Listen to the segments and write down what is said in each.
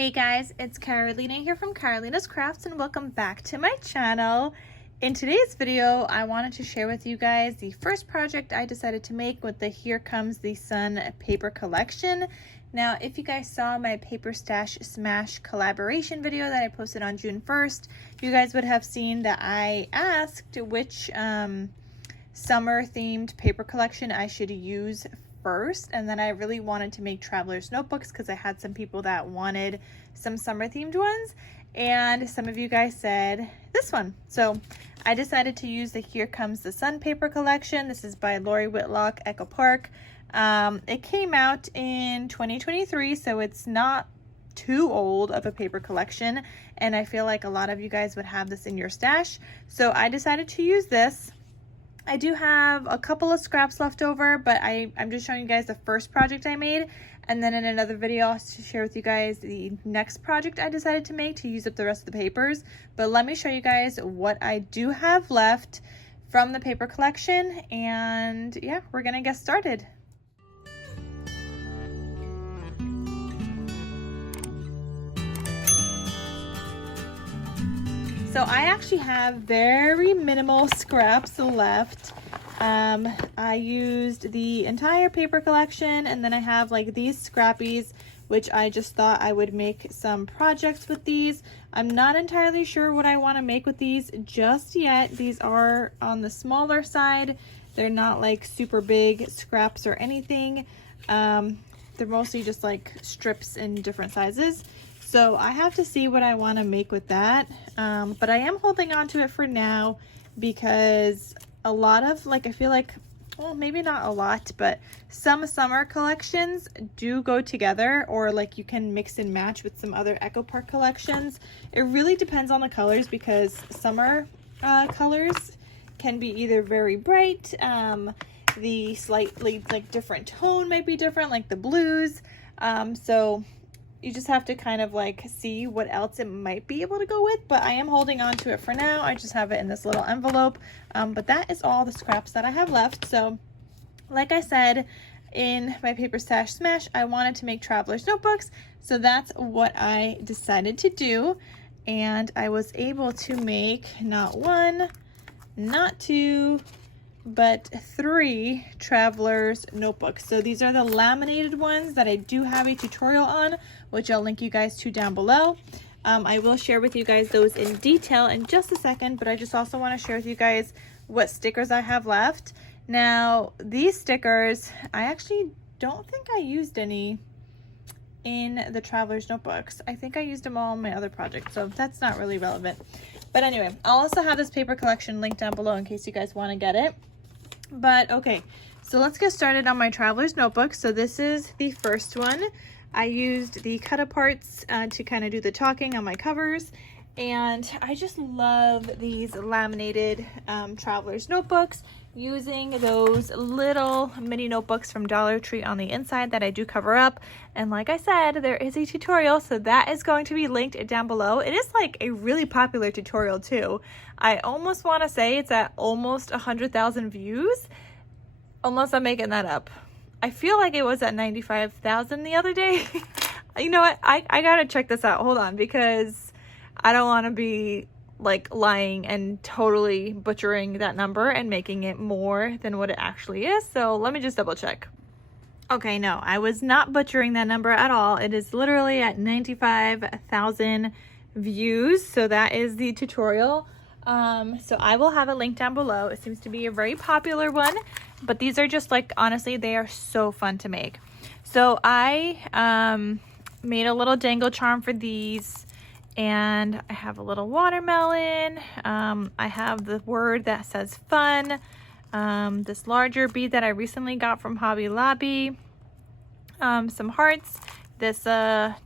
Hey guys, it's Carolina here from KarolinasKrafts and welcome back to my channel. In today's video, I wanted to share with you guys the first project I decided to make with the Here Comes the Sun paper collection. Now, if you guys saw my Paper Stash Smash collaboration video that I posted on June 1st, you guys would have seen that I asked which summer themed paper collection I should use first, and then I really wanted to make traveler's notebooks because I had some people that wanted some summer themed ones, and some of you guys said this one. So I decided to use the Here Comes the Sun paper collection. This is by Lori Whitlock, Echo Park. It came out in 2023, so it's not too old of a paper collection, and I feel like a lot of you guys would have this in your stash, so I decided to use this. I do have a couple of scraps left over, but I'm just showing you guys the first project I made, and then in another video I'll share with you guys the next project I decided to make to use up the rest of the papers. But let me show you guys what I do have left from the paper collection, and yeah, we're gonna get started. So I actually have very minimal scraps left. I used the entire paper collection, and then I have like these scrappies, which I just thought I would make some projects with these. I'm not entirely sure what I want to make with these just yet. These are on the smaller side. They're not like super big scraps or anything. They're mostly just like strips in different sizes. So I have to see what I want to make with that, but I am holding on to it for now because a lot of, like, I feel like, well, maybe not a lot, but some summer collections do go together, or like you can mix and match with some other Echo Park collections. It really depends on the colors, because summer colors can be either very bright, the slightly like different tone might be different, like the blues, so you just have to kind of like see what else it might be able to go with, but I am holding on to it for now. I just have it in this little envelope, but that is all the scraps that I have left. So like I said in my Paper Stash Smash, I wanted to make traveler's notebooks, so that's what I decided to do, and I was able to make not one, not two, but 3 traveler's notebooks. So these are the laminated ones that I do have a tutorial on, which I'll link you guys to down below. I will share with you guys those in detail in just a second, but I just also want to share with you guys what stickers I have left. Now, these stickers, I actually don't think I used any in the traveler's notebooks. I think I used them all in my other project, so that's not really relevant. But anyway, I'll also have this paper collection linked down below in case you guys want to get it. But okay, so let's get started on my traveler's notebook. So this is the first one. I used the cutaparts to kind of do the talking on my covers, and I just love these laminated traveler's notebooks, using those little mini notebooks from Dollar Tree on the inside that I do cover up. And like I said, there is a tutorial, so that is going to be linked down below. It is like a really popular tutorial too. I almost want to say it's at almost 100,000 views, unless I'm making that up. I feel like it was at 95,000 the other day. You know what? I gotta check this out. Hold on, because I don't want to be like lying and totally butchering that number and making it more than what it actually is. So let me just double check. Okay, no, I was not butchering that number at all. It is literally at 95,000 views. So that is the tutorial. So I will have a link down below. It seems to be a very popular one, but these are just like, honestly, they are so fun to make. So I made a little dangle charm for these, and I have a little watermelon. I have the word that says fun, this larger bead that I recently got from Hobby Lobby, some hearts, this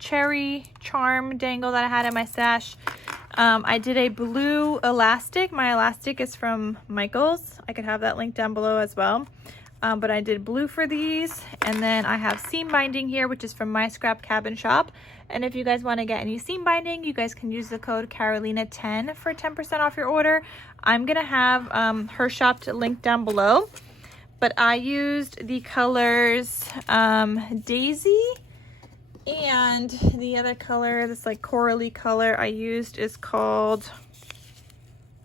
cherry charm dangle that I had in my stash. I did a blue elastic. My elastic is from Michaels. I could have that link down below as well. But I did blue for these, and then I have seam binding here, which is from My Scrap Cabin Shop. And if you guys want to get any seam binding, you guys can use the code Carolina10 for 10% off your order. I'm gonna have her shop link down below, but I used the colors Daisy And the other color, this like corally color I used, is called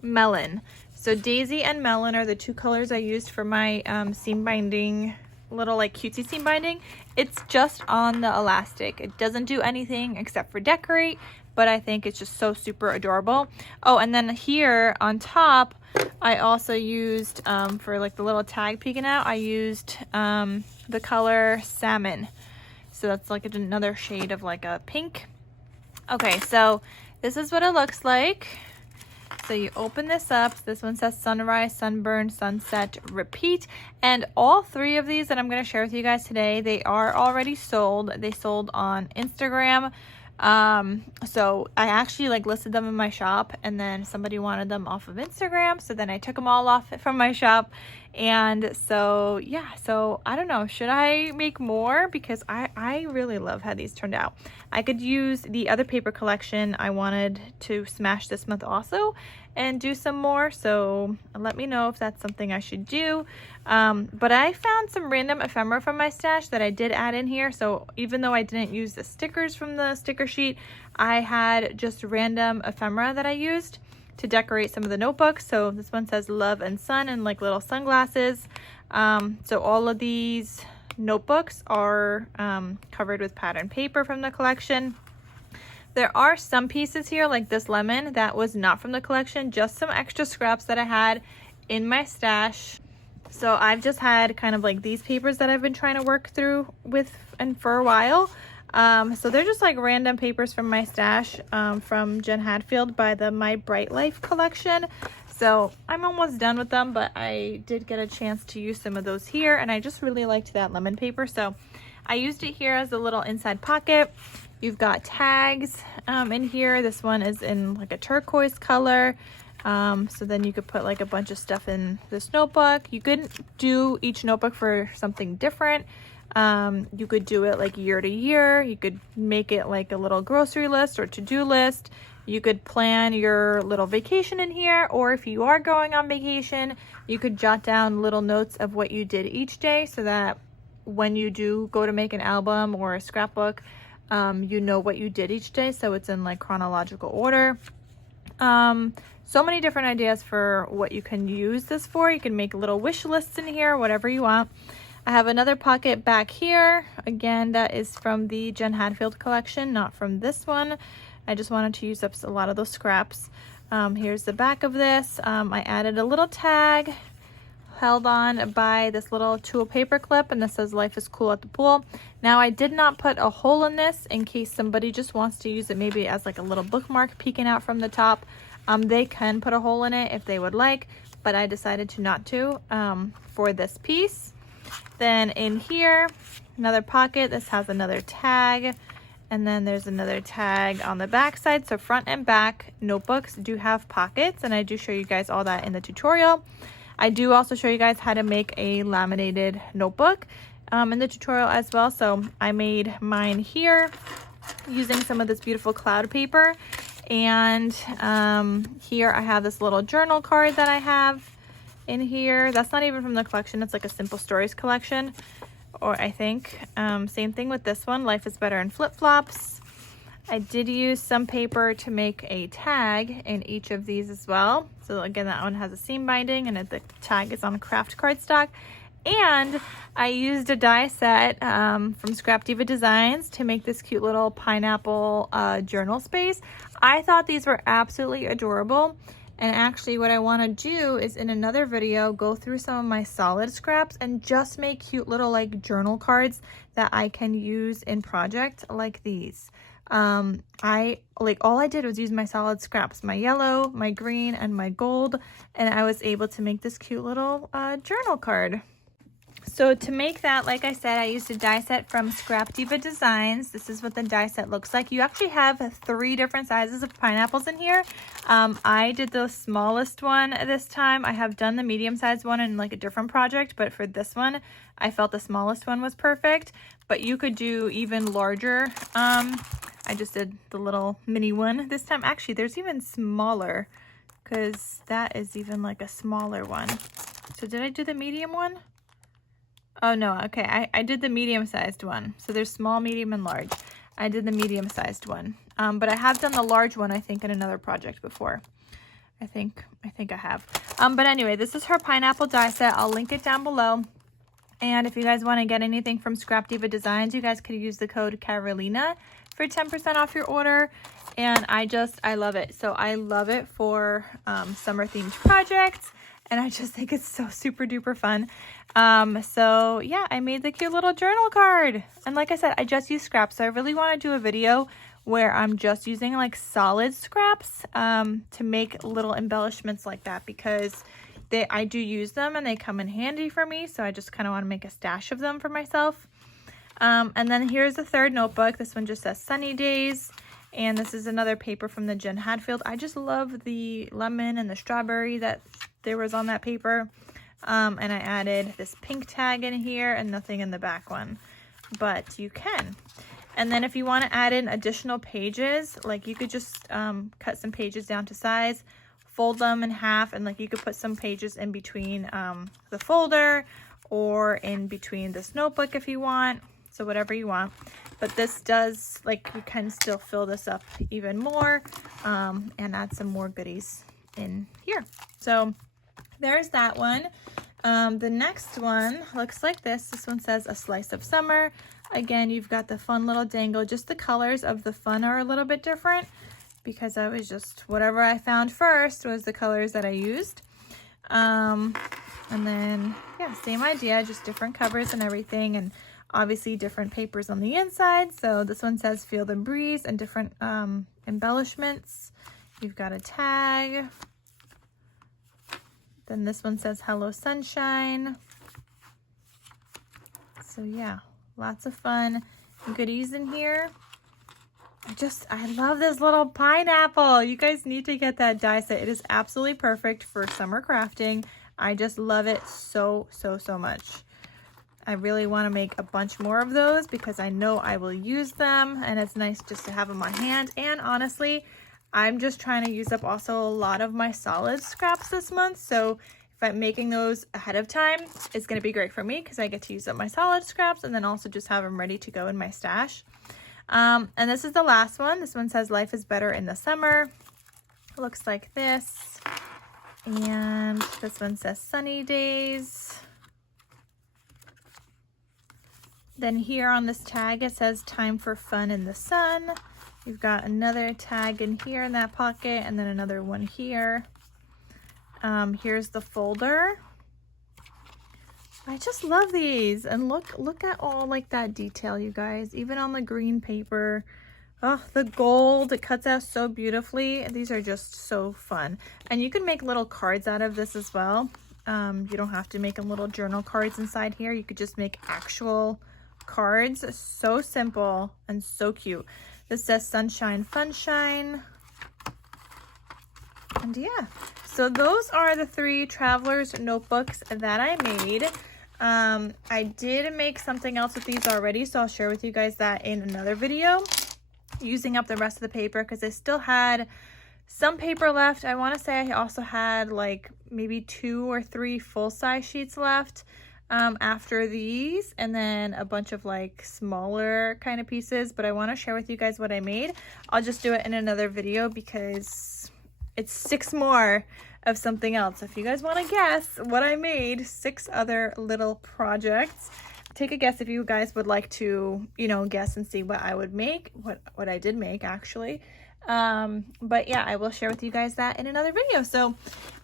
Melon. So Daisy and Melon are the two colors I used for my seam binding, little like cutesy seam binding. It's just on the elastic. It doesn't do anything except for decorate, but I think it's just so super adorable. Oh, and then here on top, I also used, for like the little tag peeking out, I used the color Salmon. So that's like another shade of like a pink. Okay, so this is what it looks like. So you open this up. This one says sunrise, sunburn, sunset, repeat. And all three of these that I'm going to share with you guys today, they are already sold. They sold on Instagram. So I actually like listed them in my shop, and then somebody wanted them off of Instagram. So then I took them all off from my shop. And so, yeah, so I don't know, should I make more? Because I really love how these turned out. I could use the other paper collection. I wanted to smash this month also and do some more. So let me know if that's something I should do. But I found some random ephemera from my stash that I did add in here. So even though I didn't use the stickers from the sticker sheet, I had just random ephemera that I used to decorate some of the notebooks. So this one says love and sun and like little sunglasses. So all of these notebooks are covered with pattern paper from the collection. There are some pieces here like this lemon that was not from the collection, just some extra scraps that I had in my stash. So I've just had kind of like these papers that I've been trying to work through with and for a while. So they're just like random papers from my stash from Jen Hadfield by the My Bright Life collection. So I'm almost done with them, but I did get a chance to use some of those here, and I just really liked that lemon paper. So I used it here as a little inside pocket. You've got tags in here. This one is in like a turquoise color. So then you could put like a bunch of stuff in this notebook. You could do each notebook for something different. You could do it like year to year. You could make it like a little grocery list or to-do list. You could plan your little vacation in here, or if you are going on vacation, you could jot down little notes of what you did each day so that when you do go to make an album or a scrapbook, you know what you did each day, so it's in like chronological order. So many different ideas for what you can use this for. You can make little wish lists in here, whatever you want. I have another pocket back here. Again, that is from the Jen Hadfield collection, not from this one. I just wanted to use up a lot of those scraps. Here's the back of this. I added a little tag held on by this little tool paper clip, and this says life is cool at the pool. Now I did not put a hole in this in case somebody just wants to use it maybe as like a little bookmark peeking out from the top. They can put a hole in it if they would like, but I decided to not to for this piece. Then in here, another pocket. This has another tag, and then there's another tag on the back side. So front and back notebooks do have pockets, and I do show you guys all that in the tutorial. I do also show you guys how to make a laminated notebook in the tutorial as well. So I made mine here using some of this beautiful cloud paper. And here I have this little journal card that I have in here. That's not even from the collection. It's like a Simple Stories collection, or I think. Same thing with this one, Life is Better in Flip-Flops. I did use some paper to make a tag in each of these as well. So again, that one has a seam binding, and the tag is on craft cardstock. And I used a die set from Scrap Diva Designs to make this cute little pineapple journal space. I thought these were absolutely adorable. And actually what I want to do is in another video go through some of my solid scraps and just make cute little like journal cards that I can use in projects like these. All I did was use my solid scraps, my yellow, my green, and my gold, and I was able to make this cute little journal card. So to make that, like I said, I used a die set from Scrap Diva Designs. This is what the die set looks like. You actually have 3 different sizes of pineapples in here. I did the smallest one this time. I have done the medium-sized one in like a different project, but for this one, I felt the smallest one was perfect. But you could do even larger. I just did the little mini one this time. Actually, there's even smaller because that is even like a smaller one. So did I do the medium one? Oh no, okay, I did the medium-sized one. So there's small, medium, and large. I did the medium-sized one. But I have done the large one, I think, in another project before. I think I have. But anyway, this is her pineapple die set. I'll link it down below. And if you guys want to get anything from Scrap Diva Designs, you guys could use the code Carolina for 10% off your order. And I love it. So I love it for summer themed projects. And I just think it's so super duper fun. So yeah, I made the cute little journal card. And like I said, I just use scraps. So I really want to do a video where I'm just using like solid scraps to make little embellishments like that, because I do use them and they come in handy for me. So I just kind of want to make a stash of them for myself. And then here's the third notebook. This one just says Sunny Days. And this is another paper from the Jen Hadfield. I just love the lemon and the strawberry that there was on that paper. And I added this pink tag in here and nothing in the back one, but you can. And then if you want to add in additional pages, like you could just cut some pages down to size, fold them in half, and like you could put some pages in between the folder or in between this notebook if you want. So whatever you want. But this does, like, you can still fill this up even more and add some more goodies in here. So there's that one. The next one looks like this. This one says A Slice of Summer. Again, you've got the fun little dangle. Just the colors of the fun are a little bit different because I was just, whatever I found first was the colors that I used. And then, yeah, same idea, just different covers and everything. And obviously different papers on the inside. So this one says Feel the Breeze and different embellishments. You've got a tag. Then this one says Hello Sunshine. So yeah, lots of fun goodies in here. I love this little pineapple. You guys need to get that die set. It is absolutely perfect for summer crafting. I just love it so, so, so much. I really want to make a bunch more of those because I know I will use them, and it's nice just to have them on hand. And honestly, I'm just trying to use up also a lot of my solid scraps this month. So if I'm making those ahead of time, it's going to be great for me because I get to use up my solid scraps and then also just have them ready to go in my stash. And this is the last one. This one says Life is Better in the Summer. It looks like this. And this one says Sunny Days. Then here on this tag, it says Time for Fun in the Sun. You've got another tag in here in that pocket and then another one here. Here's the folder. I just love these. And look at all like that detail, you guys, even on the green paper. Oh, the gold, it cuts out so beautifully. These are just so fun. And you can make little cards out of this as well. You don't have to make little journal cards inside here. You could just make actual cards. So simple and so cute. This says Sunshine Funshine. And yeah, so those are the 3 Traveler's notebooks that I made. I did make something else with these already, so I'll share with you guys that in another video, using up the rest of the paper because I still had some paper left. I want to say I also had like maybe 2 or 3 full-size sheets left after these, and then a bunch of like smaller kind of pieces, but I want to share with you guys what I made. I'll just do it in another video because it's 6 more of something else. If you guys want to guess what I made, 6 other little projects. Take a guess if you guys would like to, you know, guess and see what I would make, what I did make actually. But yeah, I will share with you guys that in another video. So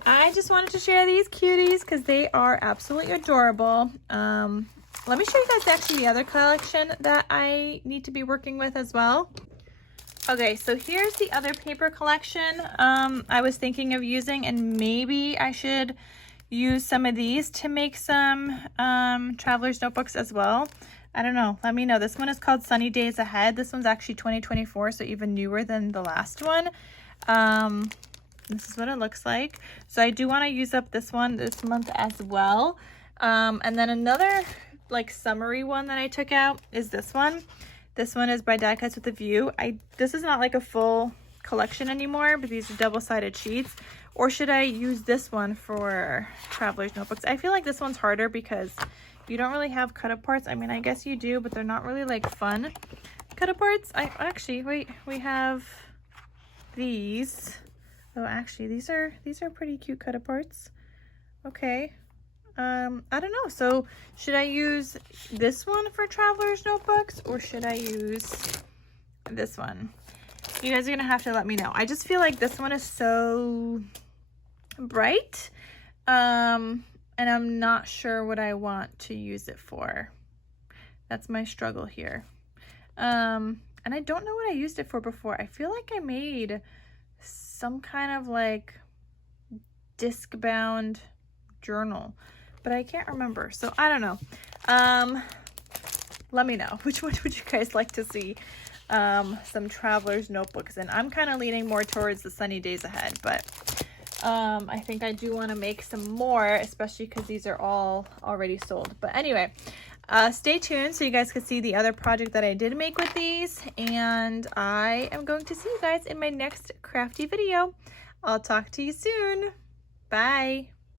I just wanted to share these cuties because they are absolutely adorable. Let me show you guys actually the other collection that I need to be working with as well. Okay, so here's the other paper collection I was thinking of using, and maybe I should use some of these to make some traveler's notebooks as well. I don't know. Let me know. This one is called Sunny Days Ahead. This one's actually 2024, so even newer than the last one. This is what it looks like. So I do want to use up this one this month as well. And then another like summary one that I took out is this one. This one is by Die Cuts with a View. This is not like a full collection anymore, but these are double-sided sheets. Or should I use this one for traveler's notebooks? I feel like this one's harder because you don't really have cut-up parts. I mean, I guess you do, but they're not really like fun. cutaparts. Wait, we have these. Oh, actually, these are pretty cute cutaparts. Okay. I don't know. So should I use this one for traveler's notebooks or should I use this one? You guys are gonna have to let me know. I just feel like this one is so bright. And I'm not sure what I want to use it for. That's my struggle here. And I don't know what I used it for before. I feel like I made some kind of like disc bound journal, but I can't remember. So I don't know. Let me know, which one would you guys like to see some traveler's notebooks in? I'm kind of leaning more towards the sunny days ahead, but I think I do want to make some more, especially because these are all already sold. But anyway, stay tuned so you guys can see the other project that I did make with these, and I am going to see you guys in my next crafty video. I'll talk to you soon. Bye.